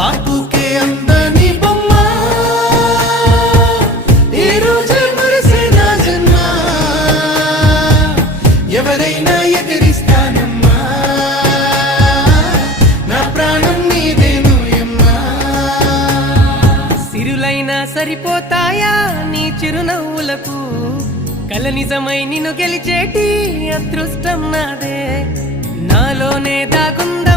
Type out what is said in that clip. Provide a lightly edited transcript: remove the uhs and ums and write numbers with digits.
బాపుకే అందని బొమ్మ ఈ రోజే మురిసే నా జన్మ ఎవరైనా ఎదిరిస్తానమ్మా నా ప్రాణం నీదేను యమ్మా సిరులైనా సరిపోతాయా నీ చిరునవ్వులకు కల నిజమై నిన్ను గెలిచేటి అదృష్టం నాదే నాలోనే దాగుందా